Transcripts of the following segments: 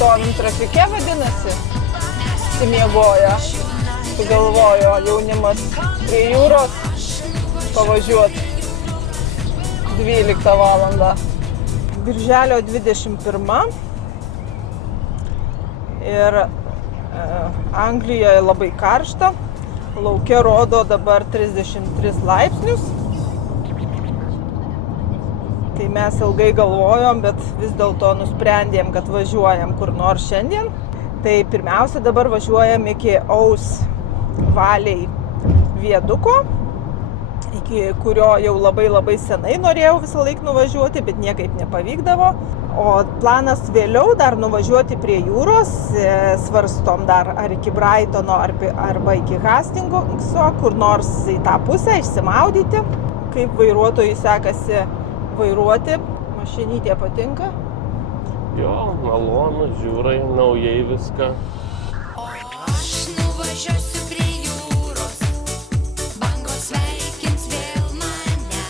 stovim trafike, vadinasi, simiegoja. Sugalvojo jaunimas prie jūros pavažiuoti 12 valandą. Birželio 21 ir Anglijoje labai karšta. Lauke rodo dabar 33 laipsnius. Tai mes ilgai galvojom, bet vis dėlto nusprendėm, kad važiuojam kur nors šiandien. Tai pirmiausia dabar važiuojam iki Ouse Valley viaduko, iki kurio jau labai senai norėjau visą laiką nuvažiuoti, bet niekaip nepavykdavo. O planas vėliau dar nuvažiuoti prie jūros, svarstom dar ar iki Brightono arba iki Hastingso, kur nors į tą pusę išsimaudyti. Kaip vairuotojui sekasi vairuoti, mašinytė patinka? Jo, malonu, žiūrai, naujai viską. O aš nuvažiuosiu prie jūros, bangos sveikins vėl mane.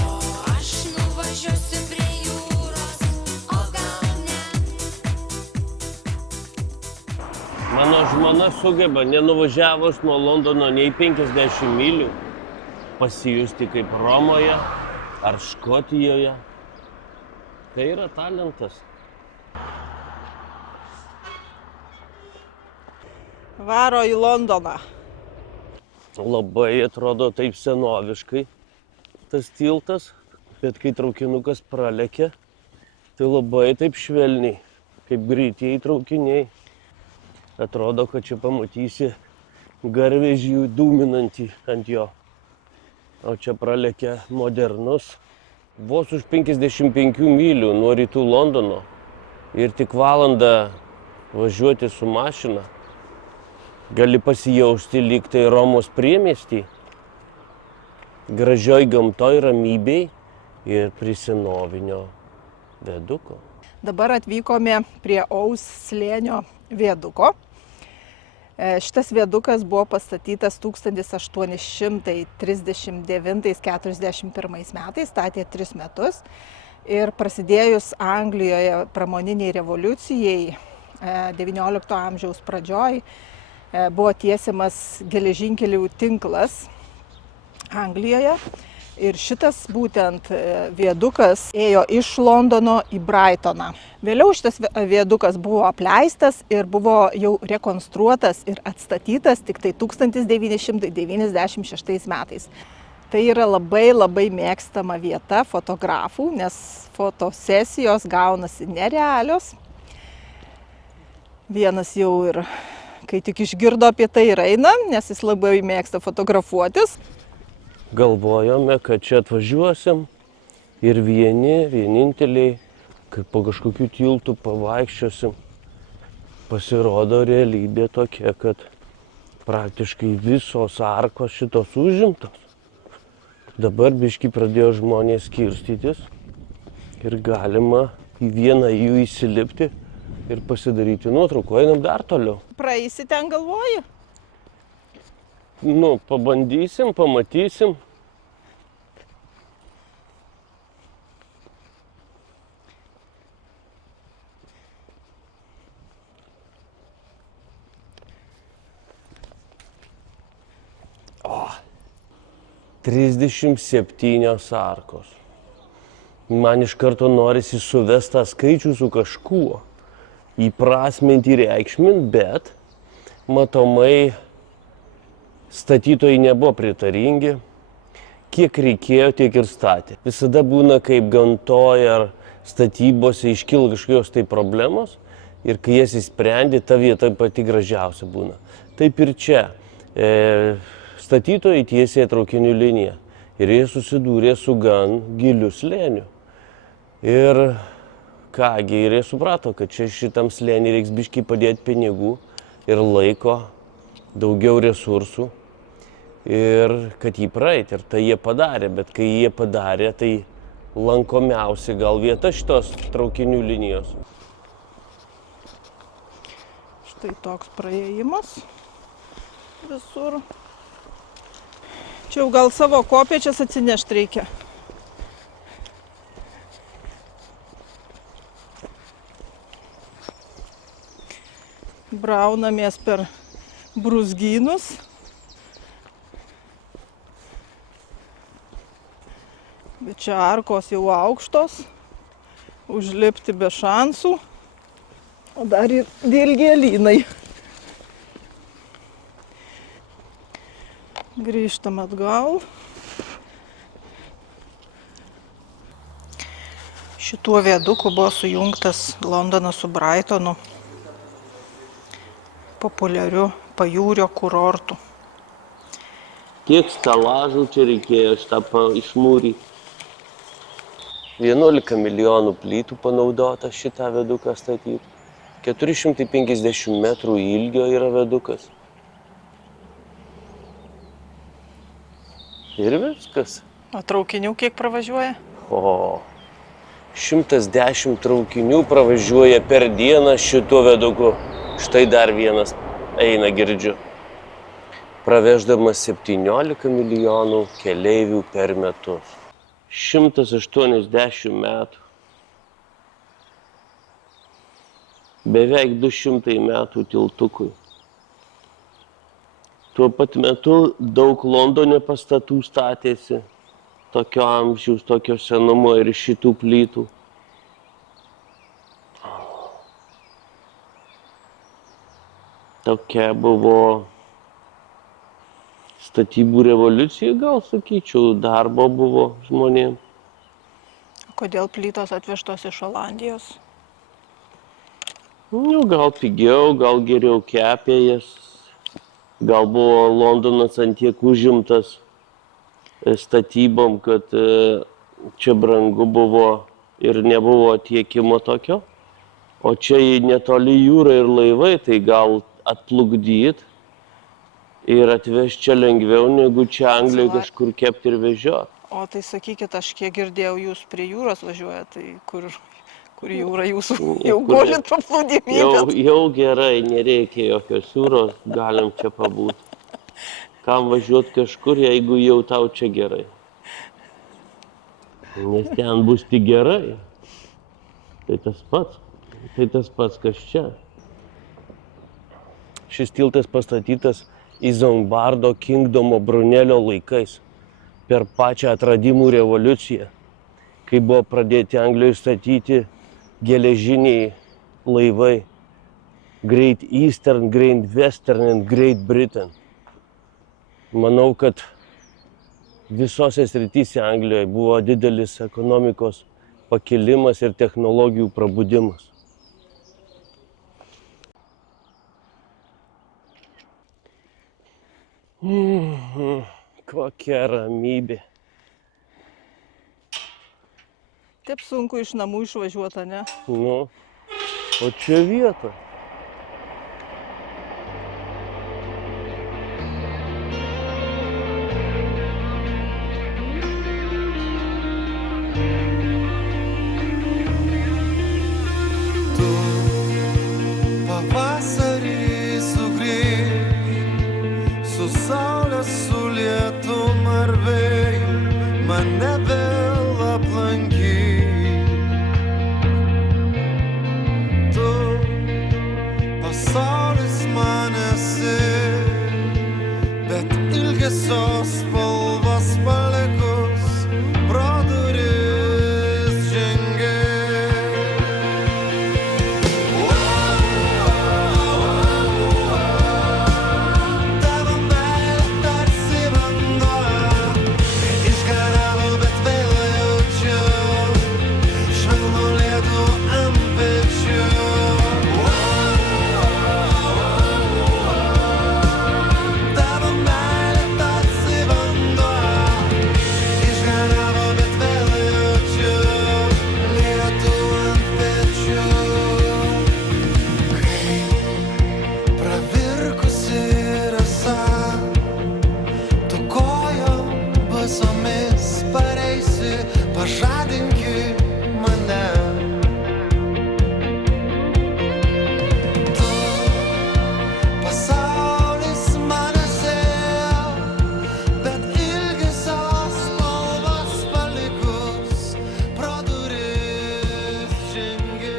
O aš nuvažiuosiu prie jūros, o gal ne. Mano žmona sugeba, nenuvažiavus nuo Londono nei 50 mylių, pasijusti kaip Romoje ar Škotijoje. Tai yra talentas. Varo į Londoną. Labai atrodo taip senoviškai tas tiltas, bet kai traukinukas pralekia, tai labai taip švelniai, kaip greitieji traukiniai. Atrodo, kad čia pamatysi garvežį dūminantį ant jo. O čia pralekia modernus. Vos už 55 mylių nuo rytų Londono ir tik valandą važiuoti su mašina, gali pasijausti lyg tai Romos priemiestį, gražioj gamtoj ramybėj ir prie senovinio viaduko. Dabar atvykome prie Ouse slėnio viaduko. Šitas viadukas buvo pastatytas 1839–41 metais, statė 3 metus. Ir prasidėjus Anglijoje pramoniniai revoliucijai XIX amžiaus pradžioj buvo tiesiamas geležinkelių tinklas Anglijoje. Ir šitas būtent viadukas ėjo iš Londono į Brightoną. Vėliau šitas viadukas buvo apleistas ir buvo jau rekonstruotas ir atstatytas tik tai 1996 metais. Tai yra labai mėgstama vieta fotografų, nes fotosesijos gaunasi nerealios. Vienas jau ir, kai tik išgirdo apie tai, ir eina, nes jis labai mėgsta fotografuotis. Galvojome, kad čia atvažiuosim ir vieninteliai, kaip po kažkokių tiltų pavaikščiosim. Pasirodo realybė tokia, kad praktiškai visos arkos šitos užimtos. Dabar biškį pradėjo žmonės skirstytis ir galima į vieną jų įsilipti ir pasidaryti nuotraukų. Einam dar toliau. Praeisi ten, galvoji? Nu, pabandysim, pamatysim. O, 37 arkos. Man iš karto norisi suvest tą skaičių su kažkuo. Įprasminti ir reikšminti, bet matomai statytojai nebuvo pritaringi, kiek reikėjo, tiek ir statė. Visada būna kaip gamtoje ar statybose iškyla kažkokios tai problemos ir kai jas įsprendė, ta vieta pati gražiausia būna. Taip ir čia. Statytojai tiesė traukinių liniją ir jie susidūrė su gan giliu slėniu. Ir kągi, ir jie suprato, kad čia šitam slėnį reiks biškį padėti pinigų ir laiko, daugiau resursų ir kad jį praeiti. Ir tai jie padarė, bet kai jie padarė, tai lankomiausia gal vieta šitos traukinių linijos. Štai toks praėjimas visur. Čia jau gal savo kopėčias atsinešti reikia. Braunamės per brūzgynus. Bet čia arkos jau aukštos, užlipti be šansų, o dar ir dilgėlynai. Grįžtam atgal. Šituo viaduku buvo sujungtas Londonas su Brightonu, populiariu pajūrio kurortu. Kiek stelažų čia reikėjo šitą išmūryti? 11 milijonų plytų panaudota šitą viaduką statyti. 450 metrų ilgio yra viadukas. Ir viskas. O traukinių kiek pravažiuoja? O 110 traukinių pravažiuoja per dieną šituo viaduku. Štai dar vienas eina, girdžiu. Praveždamas 17 milijonų keleivių per metus. 180 metų. Beveik 200 metų tiltukui. Tuo pat metu daug Londone pastatų statėsi. Tokio amžiaus, tokio senumo ir šitų plytų. Tokia buvo statybų revoliucija, gal sakyčiau, darbo buvo žmonėms. Kodėl plytos atvežtos iš Olandijos? Gal pigiau, gal geriau kepė jas. Gal buvo Londonas ant tiek užimtas statybom, kad čia brangu buvo ir nebuvo tiekimo tokio. O čia netoli jūra ir laivai, tai gal atplukdyt ir atvežti čia lengviau negu čia Anglijoje kažkur kepti ir vežioti. O tai sakykit, aš kiek girdėjau, jūs prie jūros važiuojate, tai kur jūra jūsų jau gulit paplūdimy? Jau gerai, nereikia jokios jūros, galim čia pabūti. Kam važiuoti kažkur, jeigu jau tau čia gerai? Nes ten bus tik gerai. Tai tas pats, kas čia. Šis tiltas pastatytas Izombardo kingdomo Brunelio laikais, per pačią atradimų revoliuciją, kai buvo pradėti Anglijoje statyti geležiniai laivai Great Eastern, Great Western and Great Britain. Manau, kad visose srityse Anglijoje buvo didelis ekonomikos pakilimas ir technologijų prabudimas. Kokia ramybė. Taip sunku iš namų išvažiuota, ne? Nu, o čia vieta. Tu pavasarį sugrįž su saulė, su lietum ar vėju, mane vėl aplankyk. Tu pasaulis man esi, bet ilgesio spalvos palikus pro duris žengi. Tavo meilė tarsi vanduo, išgaravo, bet vėl jaučiu švelnų lietų ant pečių. Tavo meilė tarsi vanduo, išgaravo, bet vėl jaučiu lietų ant pečių. Kai pravirkusi rasa, tu kojom basomis pareisi, pažadinki mane. Tu pasaulis man esi, bet ilgesio spalvos palikus pro duris žengi.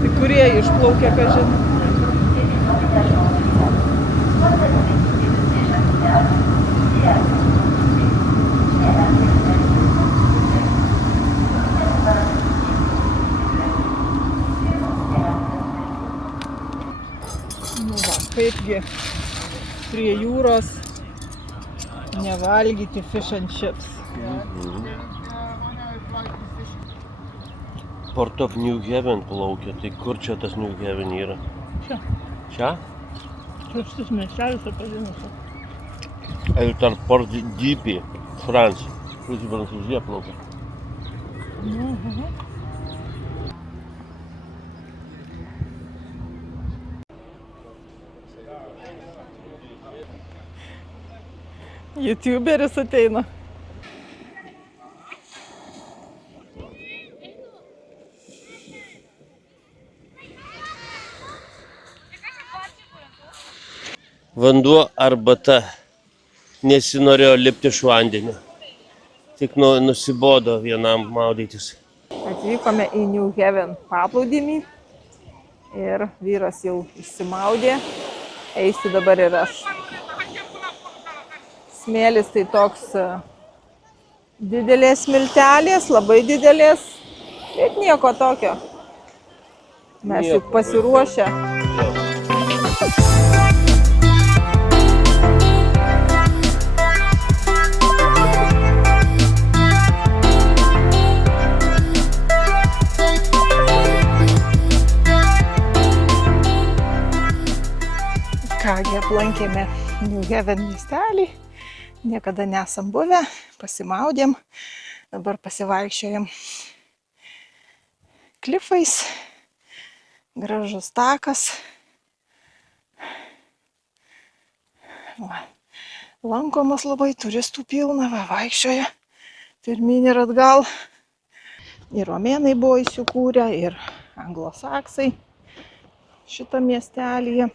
Tai kurie išplaukė, kažin? Nu va, kaipgi prie jūros nevalgyti fish and chips. Port of New Haven plaukia, tai kur čia tas New Haven yra? Čia. Čia? Čia šitas miestelis apadinusi. Ir tarp Port Dipy, France. Kur į Prancūziją plaukia? YouTuberis ateina. Vanduo arbata. Nesinorėjo lipti iš vandenio. Tik nusibodo vienam maudytis. Atvykome į New Haven paplūdimį ir vyras jau išsimaudė. Eisiu dabar ir aš. Smėlis tai toks didelės smiltelės, labai didelės, bet nieko tokio. Mes juk pasiruošę. Kągi, aplankėme New Haven miestelį, niekada nesam buvę, pasimaudėm, dabar pasivaikščiojom klifais, gražus takas. Va, lankomas labai, turistų pilna, va, vaikščioja pirmyn ir atgal. Ir romėnai buvo įsikūrę, ir anglosaksai šitą miestelį.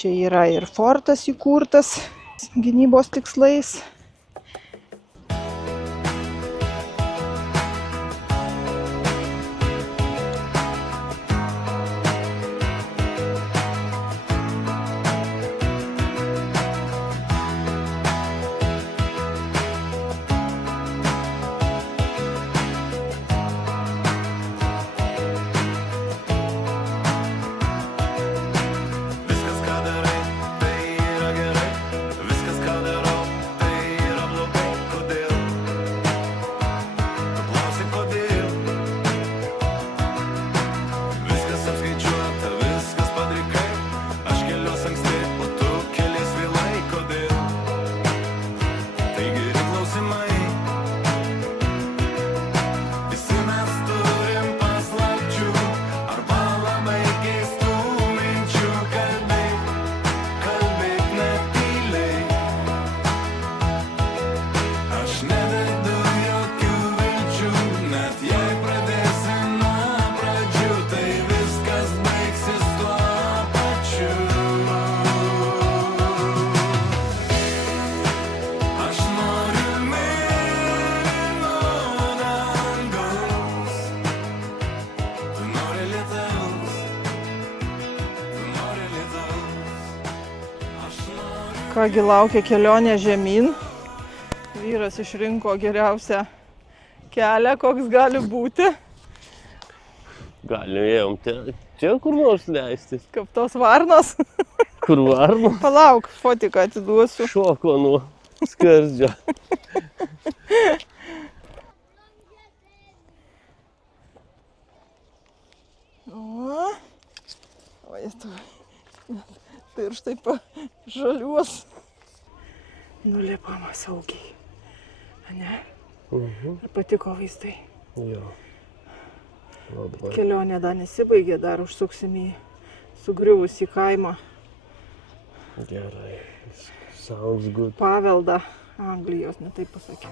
Čia yra ir fortas įkurtas gynybos tikslais. Viskas, ką darai, tai yra gerai. Viskas, ką darau, tai yra blogai. Kodėl? Tu klausi, kodėl? Viskas apskaičiuota, viskas padrikai. Aš keliuos anksti, o tu kelies vėlai. Kodėl? Tai geri klausimai. Visi mes turim paslapčių arba labai keistų minčių. Kalbėk netyliai. Aš nededu jokių vilčių, net jei pradėsi nuo pradžių, tai viskas baigsis tuo pačiu. Aš noriu mėlyno dangaus, tu nori lietaus, tu nori lietaus. Aš noriu. Kągi, laukia kelionė žemyn. Vyras išrinko geriausią kelią, koks gali būti. Galėjom čia kur nors leistis. Kaip tos varnos. Kur varno Palauk, fotiką atiduosiu. šoko nuo skardžio. O jis pirštai žaliuos. Nulipama saugiai. Ane? Ar patiko vaizdai? Jo. Labai. Kelionė dar nesibaigė, dar užsuksim į sugriuvusį kaimą. Gerai. Sounds good. Paveldą Anglijos, ne taip pasakiau.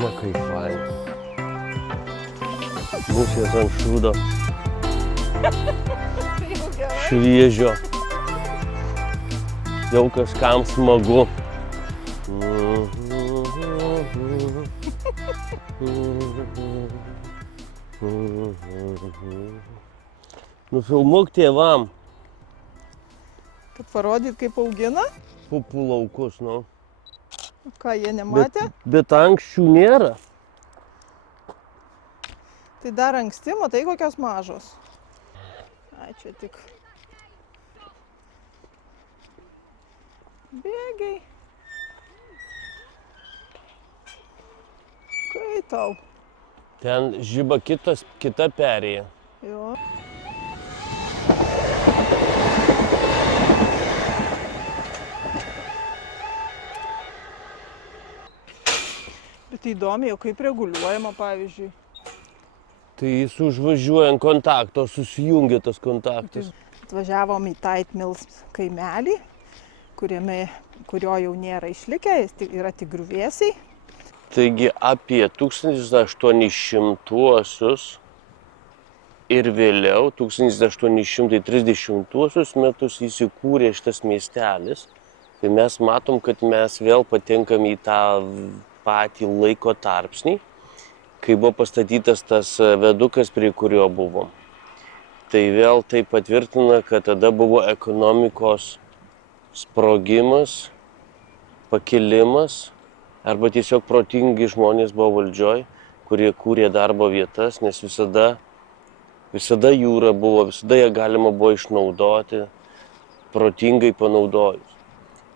Na kaip fain. Musės ant šūdo. Šviežio. Jau kažkam smagu. Nufilmuok tėvam. Kad parodyt, kaip augina? Pupų laukus, nu. Ką, jie nematė? Bet anksčių nėra. Tai dar anksti, matai, kokios mažos. Ai, čia tik. Bėgiai. Kai tau? Ten žiba kita perėja. Jo. Bet įdomi, o kaip reguliuojama, pavyzdžiui. Tai jis užvažiuoja ant kontakto, susijungia tas kontaktas. Atvažiavom į Taitmils kaimelį, kurio jau nėra išlikę, jis yra tik griuvėsiai. Taigi apie 1800-uosius ir vėliau 1830 metus įsikūrė šitas miestelis. Tai mes matom, kad mes vėl patenkam į tą patį laiko tarpsnį, kai buvo pastatytas tas viadukas, prie kurio buvom. Tai vėl tai patvirtina, kad tada buvo ekonomikos sprogimas, pakilimas, arba tiesiog protingi žmonės buvo valdžioj, kurie kūrė darbo vietas, nes visada jūra buvo, visada ją galima buvo išnaudoti, protingai panaudojus.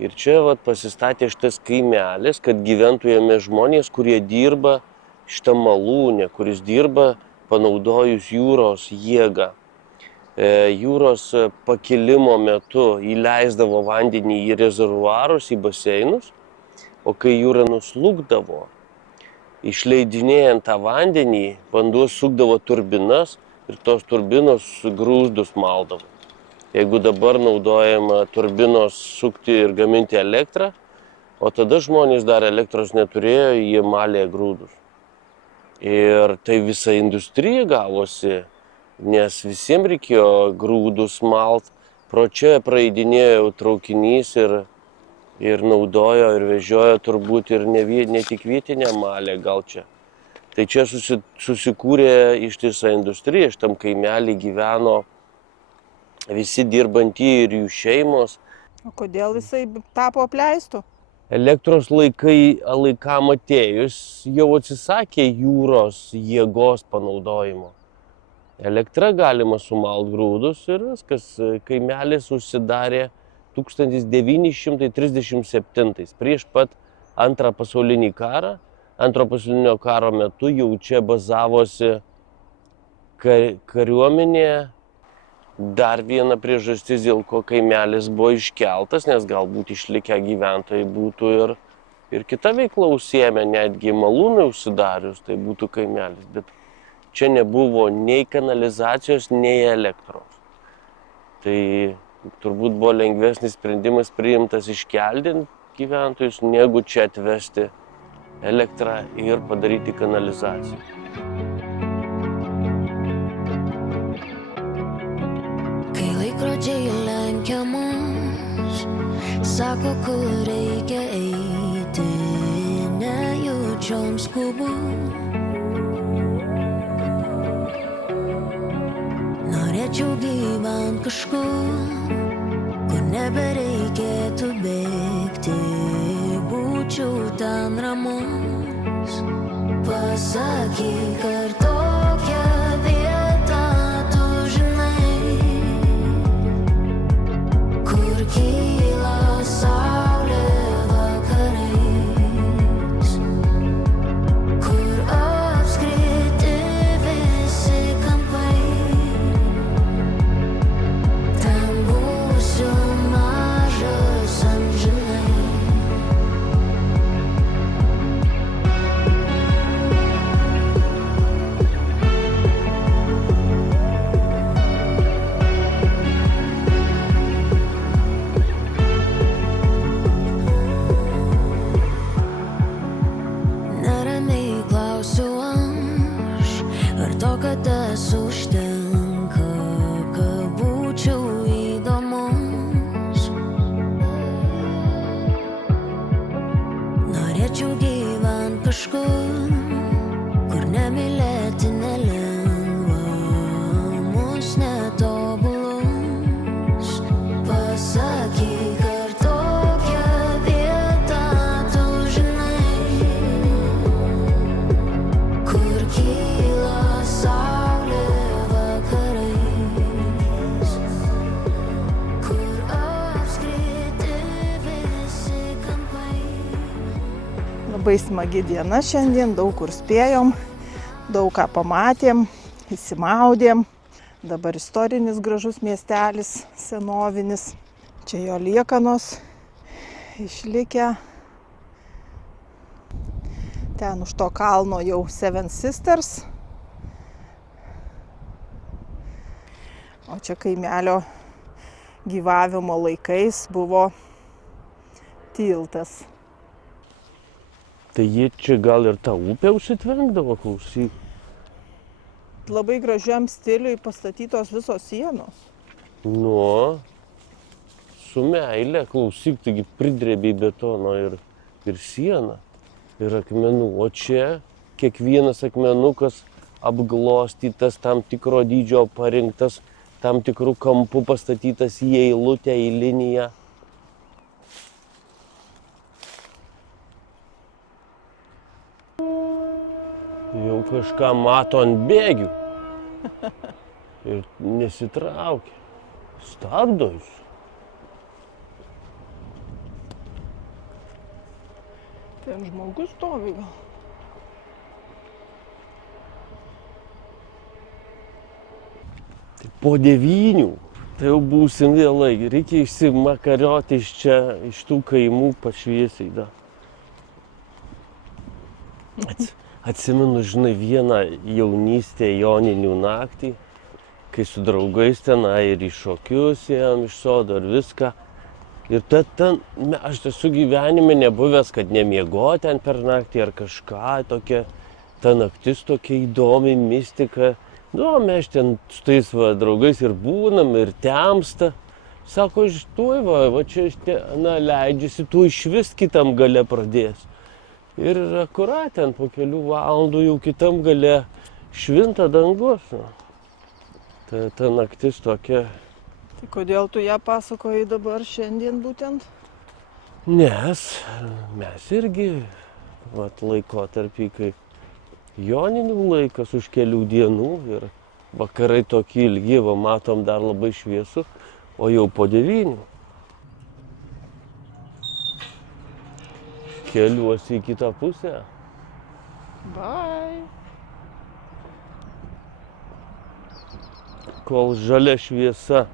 Ir čia pasistatė šitas kaimelis, kad gyventų jame žmonės, kurie dirba šitą malūnę, kuris dirba panaudojus jūros jėgą. Jūros pakilimo metu įleisdavo vandenį į rezervuarus, į baseinus, o kai jūra nuslūgdavo, išleidinėjant tą vandenį, vanduo sukdavo turbinas ir tos turbinos grūzdus maldavo. Jeigu dabar naudojama turbinos sukti ir gaminti elektrą, o tada žmonės dar elektros neturėjo, jie malė grūdus. Ir tai visa industrija gavosi, nes visiems reikėjo grūdus malt, pro čia praeidinėjo traukinys ir naudojo ir vežiojo turbūt ir ne tik vietinę malę gal čia. Tai čia susikūrė ištisa industrija, šitam kaimelį gyveno visi dirbantieji ir jų šeimos. O kodėl jisai tapo apleistu? Elektros laikam atėjus jau atsisakė jūros jėgos panaudojimo. Elektra galima sumalt grūdus ir viskas. Kaimelis užsidarė 1937, prieš pat Antrą pasaulinį karą. Antro pasaulinio karo metu jau čia bazavosi kariuomenė. Dar viena priežastis, dėl ko kaimelis buvo iškeltas, nes galbūt išlikę gyventojai būtų ir kita veikla užsiėmę, netgi malūnai užsidarius, tai būtų kaimelis. Bet čia nebuvo nei kanalizacijos, nei elektros. Tai turbūt buvo lengvesnis sprendimas priimtas iškeldinti gyventojus, negu čia atvesti elektrą ir padaryti kanalizaciją. Kai laikrodžiai lenkia mus, sako, kur reikia eiti, nejučiom skubu. Norėčiau gyvent kažkur, kur nebereikėtų bėgti, būčiau ten ramus. Pasakyk, ar tokia vieta tu žinai, kur kyla saulė vakarais, kur apskriti visi kampai. Ten būsiu mažas amžinai. tas užtenka, kad būčiau įdomus. Norėčiau gyvent kažkur, kur nemylėti nelengva, mus netobulus. Pasakyk, ar tokią vietą tu žinai, kur kyla saulė vakarais, kur apskriti visi kampai. Labai smagi diena šiandien, daug kur spėjom, daug ką pamatėm, įsimaudėm. Dabar istorinis gražus miestelis, senovinis. Čia jo liekanos išlikę. Ten už to kalno jau Seven Sisters. O čia kaimelio gyvavimo laikais buvo tiltas. Tai jie čia gal ir tą upę užsitvenkdavo, klausyk. Labai gražiam stiliui pastatytos visos sienos. Nu, su meile, klausyk, taigi pridrėbė betono ir sieną, ir akmenų. O čia kiekvienas akmenukas apglostytas, tam tikro dydžio parinktas, tam tikrų kampų pastatytas į eilutę, į liniją. Jau kažką mato ant bėgių ir nesitraukia. Stabdo jis. Ten žmogus stovi gal. Tai po 9, tai jau būsim vėlai. Reikia išsimakarioti iš čia, iš tų kaimų pašviesiai. Da. Atsimenu, žinai, vieną jaunystę Joninių naktį, kai su draugais tenai ir į šokius ėjom iš sodo ir viską. Ir ten, aš esu gyvenime nebuvęs, kad nemiego ten per naktį ar kažką, tokia, ta naktis tokia įdomi, mistika. Nu, mes ten su tais draugais ir būnam, ir temsta. Sako, iš tuoj va čia leidžiasi, tu išvis kitam gale pradės. Ir akurat ten po kelių valandų jau kitam gale švinta dangus. Ta naktis tokia. Tai kodėl tu ją pasakoji dabar šiandien būtent? Nes mes irgi laikotarpį, kai Joninių laikas už kelių dienų ir vakarai tokie ilgi, va matom dar labai šviesu, o jau po 9. Keliuosi į kitą pusę. Bye. Kol žalia šviesa